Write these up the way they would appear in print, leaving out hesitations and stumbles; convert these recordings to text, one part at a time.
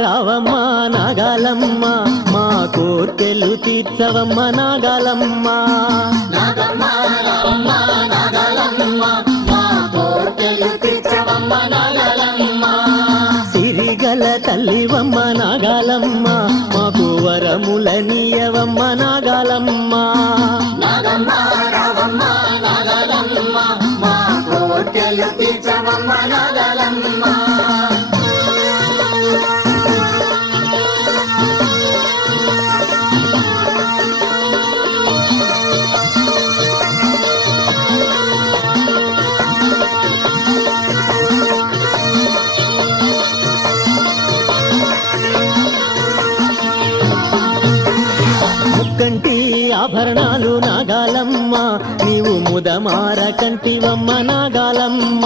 రావమ్మ నాగాలమ్మ మా కోర్కెలు తీర్చవమ్మ నాగాలమ్మ నాగమ్మ రావమ్మ నాగాలమ్మ మా కోర్కెలు తీర్చవమ్మ నాగాలమ్మ సిరిగల తల్లివమ్మ నాగాలమ్మ మాకు వరములనీయవమ్మ నాగాలమ్మ నాగమ్మ రావమ్మ నాగాలమ్మ మా కోర్కెలు తీర్చవమ్మ నాగాలమ్మ ముక్కంటి ఆభరణాలు నాగాలమ్మ నీవు ముదమార కంటివమ్మ నాగాలమ్మ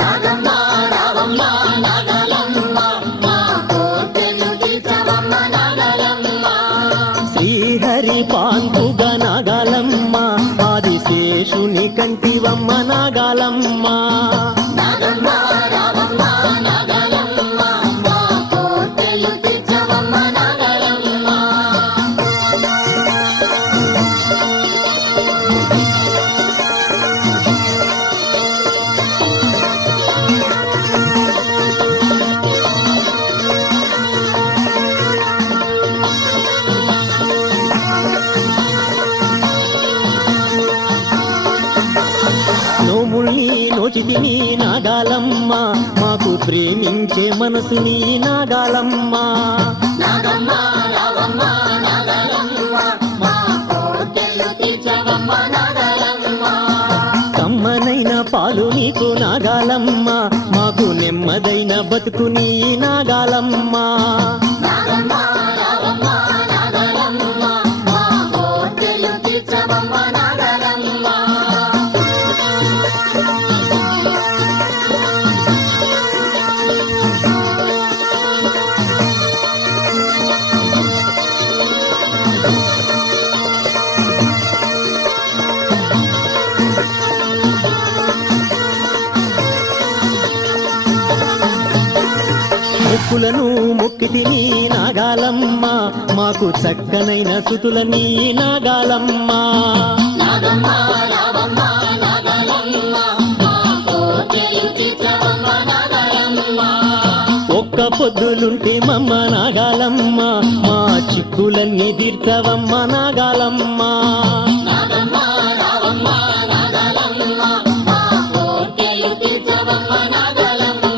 నాగమ్మ రావమ్మ నాగాలమ్మ మా కోర్కెలు తీర్చవమ్మ నాగాలమ్మ శ్రీహరి పాంకుగా నాగాలమ్మ ఆదిశేషుని కంటివమ్మ నాగాలమ్మ నాగమ్మ రావమ్మ నాగాలమ్మ మా కోర్కెలు తీర్చవమ్మ నాగాలమ్మ నోముల్ని నోచితిని నాగాలమ్మ మాకు ప్రేమించే మనసుని నాగాలమ్మ నాగమ్మ రావమ్మ నాగాలమ్మ మా కోర్కెలు తీర్చవమ్మ నాగాలమ్మ కమ్మనైన పాలు నీకు నాగాలమ్మ మాకు నెమ్మదైన బతుకు నీ నాగాలమ్మ నాగమ్మ రావమ్మ నాగాలమ్మ మా కోర్కెలు తీర్చవమ్మ నాగాలమ్మ మొక్కులను మొక్కితిని నాగాలమ్మ మాకు చక్కనైన సుతులని నాగాలమ్మ నాగమ్మ రావమ్మ నాగాలమ్మ మా కోర్కెలు తీర్చవమ్మ నాగాలమ్మ ఒక్క పొద్దులుంటే మమ్మ నాగాలమ్మ మా చిక్కులన్నీ తీర్చవమ్మ నాగాలమ్మ నాగమ్మ రావమ్మ నాగాలమ్మ మా కోర్కెలు తీర్చవమ్మ నాగాలమ్మ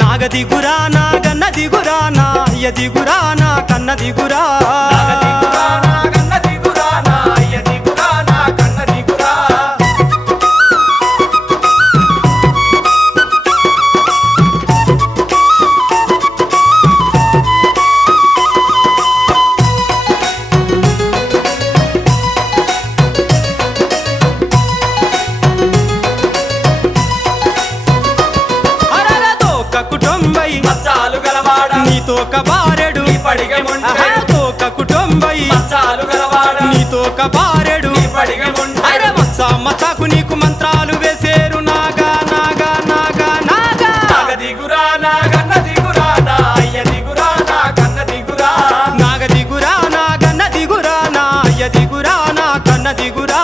నాగదిగురా నాగన్న దిగురా నా అయ్య దిగురా నా కన్న దిగురా నీతో కబారెడు తోక కుటుంబై నీతో కబారెడు అరే మచ్చ మచ్చకు నీకు మంత్రాలు వేసేరు నాగా నాగా నాగా నాగా నాగదిగురా నాగన్న దిగురా నా అయ్య దిగురా నా కన్న దిగురా నాగదిగురా నాగన్న దిగురా నా అయ్య దిగురా నా కన్న దిగురా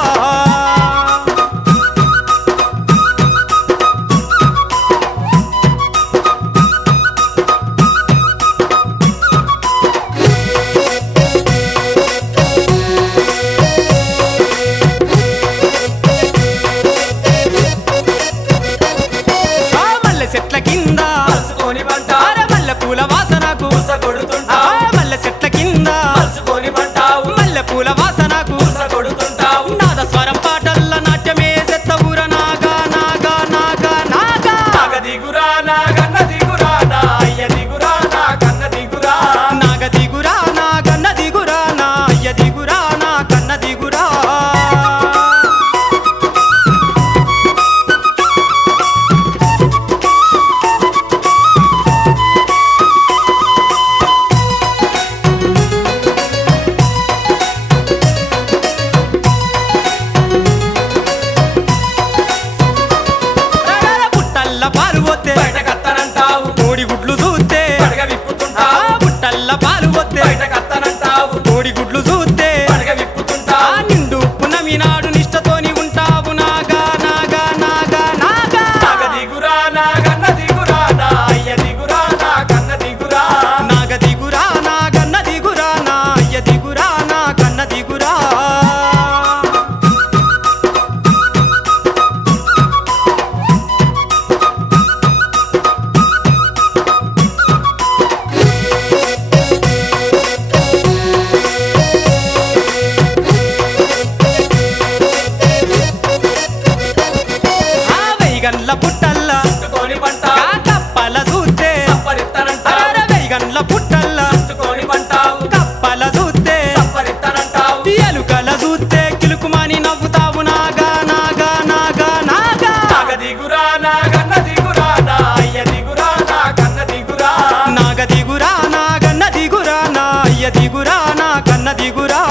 చెట్ల కింద కలుసుకొని పంట మల్లె పూల వాసనకు కొడుతుంటా మల్లె చెట్ల కింద కలుసుకొని పంటావు మల్లె పూల వాసనకు కొడుతుంటావు నాద స్వరం పాటల్ల నాట్యమే సెత్తవుర నాగా నాగా నాగా నాగా నాగదిగురా నాగన్న దిగురా నా అయ్య దిగురా నా కన్న దిగురా నాగదిగురా నాగన్న దిగురా నా అయ్య దిగురా నా కన్న దిగురా పాలు పోతే బయట కత్తనంటావు కోడి గుడ్లు చూస్తే పడగ విప్పుతుంటావు బుట్టల్ల పాలు పోతే బయట కత్తనంటావు కోడి గుడ్లు చూస్తే పడగ విప్పుతుంటావు నిండు పున్నమి నాడు నిష్టతోని ఉంటావు నాగా నాగా నాగా నాగా నాగదిగురా నాగన్న దిగురా నా అయ్య దిగురా నా కన్న దిగురా నాగదిగురా నాగన్న దిగురా నా అయ్య దిగురా నా కన్న దిగురా గండ్ల పుట్టల్ల చుట్టుకొని పంటావు కప్పల చూస్తే సప్పరిత్తనంటావు గండ్ల పుట్టల్ల చుట్టుకొని పంటావు కప్పల చూస్తే సప్పరిత్తనంటావు ఎలుకల చూస్తే కిలుకుమాని నవ్వుతావు నాగా నాగా నాగా నాగా నాగదిగురా నాగన్న దిగురా నా అయ్య దిగురా నా కన్న దిగురా నాగదిగురా నాగన్న దిగురా నా అయ్య దిగురా నా కన్న దిగురా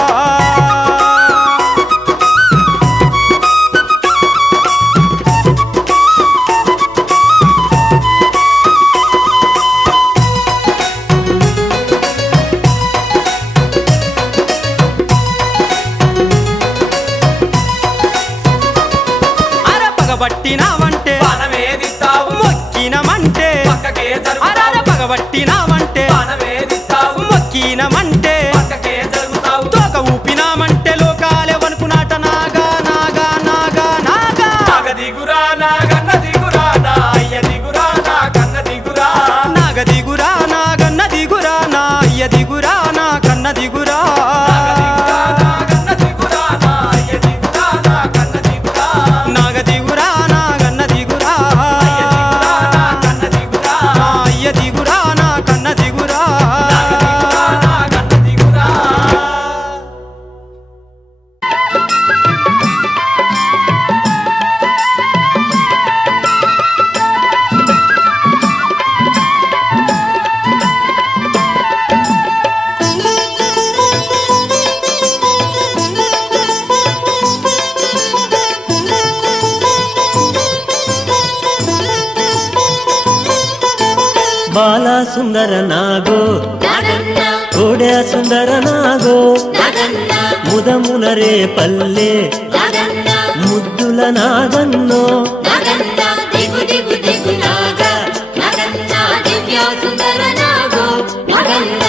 పగబట్టినావంటే బాణమేదిస్తావు మొక్కినమంటే పక్కకే జరుగుతావు అరార పగబట్టినావంటే బాణమేదిస్తావు మొక్కినమంటే పక్కకే జరుగుతావు తోక ఊపినామంటే లోకాలే వనుకునాట నాగా నాగా నాగా నాగా నాగదిగురా నాగన్న దిగురా నా అయ్య దిగురా నా కన్న దిగురా నాగదిగురా నాగన్న దిగురా నా అయ్య దిగురా నా కన్న దిగురా నాగదిగురా నాగన్న దిగురా నా అయ్య దిగురా నా కన్న దిగురా నాగదిగురా నాగన్న దిగురా అయ్య దిగురా నా కన్న దిగురా నా అయ్య దిగురా నా కన్న దిగురా నాగదిగురా నా కన్న దిగురా బాల సుందర నాగో నాగన్న కోడ సుందర నాగో నాగన్న ముదమునరే పల్లె నాగన్న ముద్దుల నాగన్నో నాగన్న దిగు దిగు దిగు నాగ నాగన్న దివ్య సుందర నాగో నాగన్న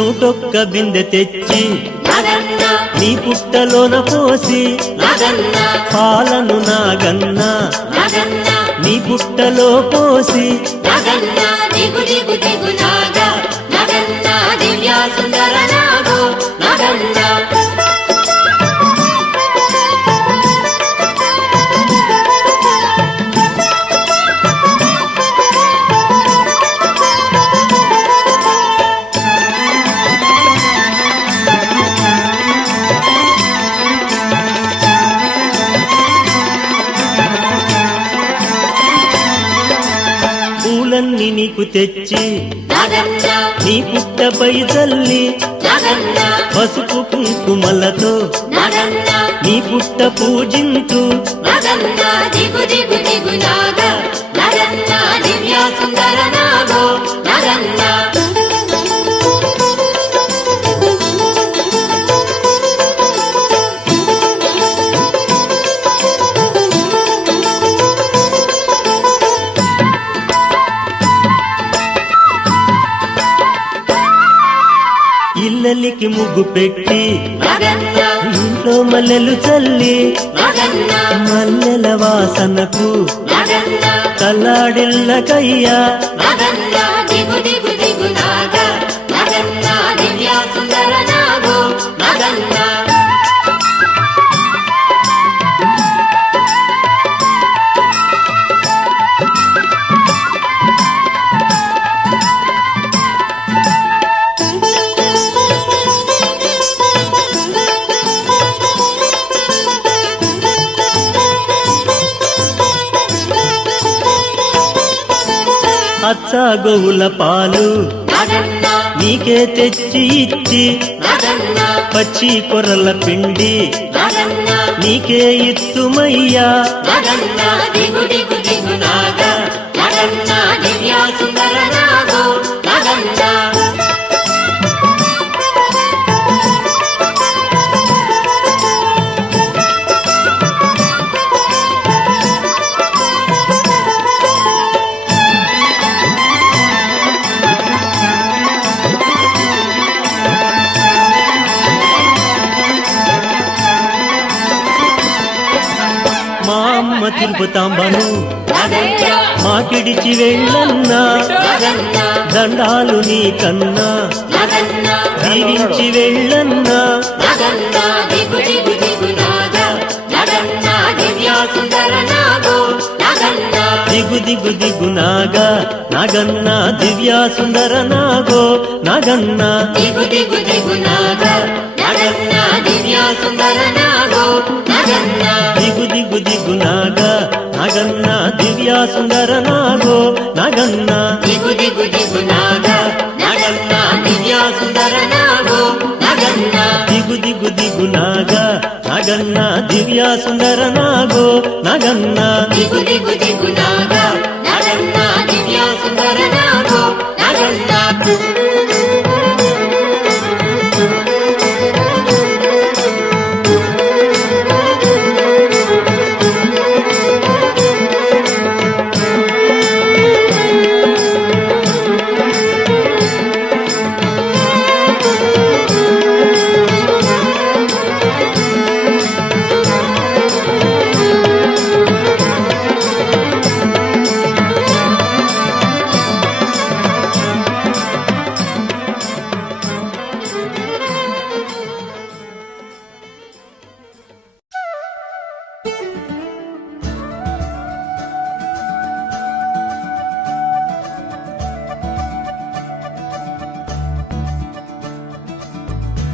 నూటొక్క బిందె తెచ్చి నాగన్న నీ పుట్టలోన పోసి నాగన్న పాలను నాగన్న నాగన్న నీ పుట్టలో పోసి నాగన్న దిగు దిగు దిగు నాగా నాగన్న దివ్య సుందర నాగో నాగన్న పూలన్నీ నీకు తెచ్చి నాగన్న నీ పుట్టపై చల్లి నాగన్న పసుపు కుంకుమలతో నాగన్న నీ పుట్ట పూజింతు నాగన్న దిగు దిగు దిగు నాగా నాగన్న దివ్య సుందర నాగో నాగన్న ఇల్లలికి ముగ్గు పెట్టి నాగన్న ఇంట్లో మల్లెలు చల్లి నాగన్న మల్లెల వాసనకు నాగన్న కల్లాడిల్లకయ్యా నాగన్న దిగు దిగు దిగు నాగా నాగన్న దివ్య సుందర నాగో నాగన్న అచ్చా గోవుల పాలు నాగన్న నీకే తెచ్చి ఇచ్చి నాగన్న పచ్చి కొర్రల పిండి నాగన్న నీకే ఇత్తుమయ్యా నాగన్న దిగు దిగు దిగు నాగా నాగన్న దివ్య సుందర నాగో నాగన్న మా అమ్మ తిరుపతాంబను నాగన్న మాకిడిచి వెళ్ళన్నా నాగన్న దండాలు నీకన్నా నాగన్న దీవించి వెళ్ళన్నా నాగన్న దిగు దిగు దిగు నాగా నాగన్న దివ్య సుందర నాగో నాగన్న దిగు దిగు దిగు నాగా నాగన్న దివ్య సుందర నాగో నాగన్న దిగు దిగు దిగు నాగా నాగన్న దివ్య సుందర నాగో నాగన్న దిగు దిగు దిగు నాగా నాగన్న దివ్య సుందర నాగో నాగన్న దిగు దిగు దిగు నాగా నాగన్న దివ్య సుందర నాగో నాగన్న దిగు దిగు దిగు నాగా నాగన్న దివ్య సుందర నాగో నాగన్న దిగు దిగు దిగు నాగా నాగన్న దివ్య సుందర నాగో నాగన్న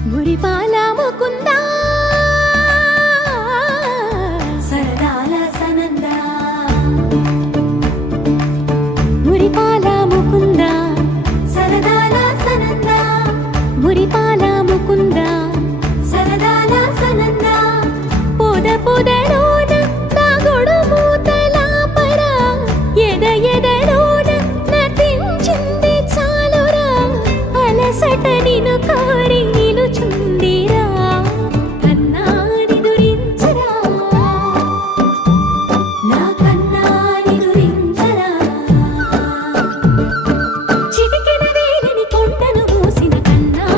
మురిపాల ముకుంద సరదాల సనంద మురిపాల ముకుంద సరదాల సనంద మురిపాల ముకుంద సరదాల సనంద పొద పొదలోన నా గొడు మూతల పర ఎద ఎదలోన నటించింది చాలురా అలసట నిను కోరి నిలుచుందిరా కన్నాని దురించరా నా కన్నాని దురించరా చిటికెన వేలిని కొండను మూసిన కన్నా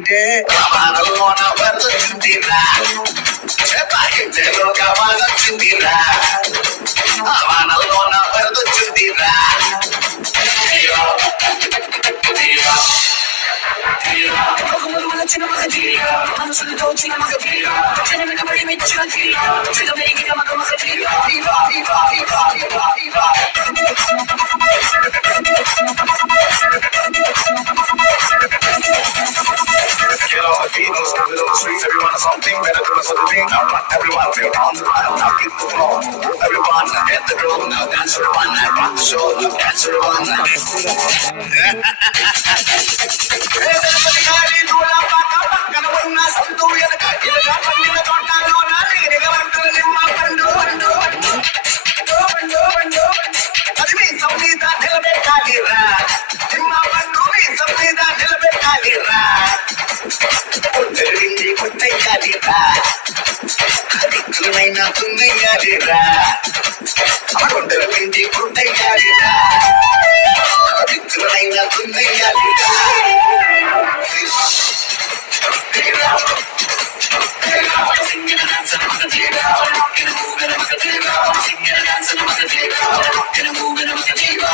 తాగింటే వానలోన వరదొచ్చిందిరా తాగింటే లోక వానొచ్చిందిరా వానలోన వరదొచ్చిందిరా చిన్న మగ తీరా మనసులతో చిన్న మగ తీరా చిన్న మీద పడి మీద చిన్న తీరా చిన్న మెరిగిన మగ మగ తీరా Get all the feet on the step of the streets. Everyone has something better to us of the thing. Now run, everyone feel on the line. Now keep the flow. Everyone hit the road. Now dance to the one. Now rock the show. Now dance to the one. తున్నయ్యాలిరా కొండల పిండి కుట్టయ్యాలిరా విత్తులైన తున్నయ్యాలిరా సింగిన dance మగ తీరా కిన మూగన మగ తీరా సింగిన dance మగ తీరా కిన మూగన మగ తీరా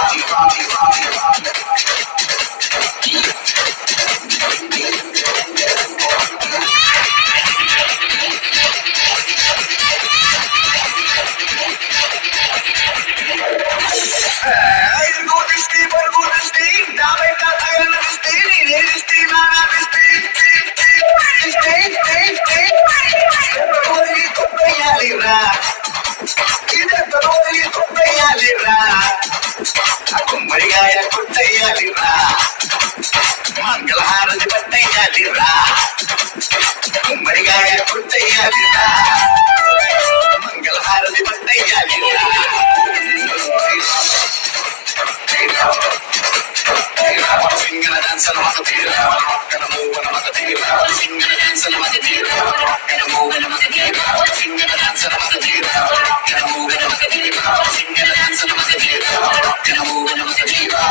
కుమ్మరిగాయ కొట్టయ్యాలిరా మంగళహారతి పట్టయ్యాలిరా కుమ్మరిగాయ కొట్టయ్యాలిరా మంగళహారతి పట్టయ్యాలిరా సింగన డాన్స్ మగ తీరా పక్కన మూవన మగ తీరా సింగన డాన్స్ మగ తీరా పక్కన మూవన మగ తీరా సింగన డాన్స్ మగ తీరా పక్కన మూవన మగ తీరా సింగన డాన్స్ మగ తీరా పక్కన మూవన మగ తీరా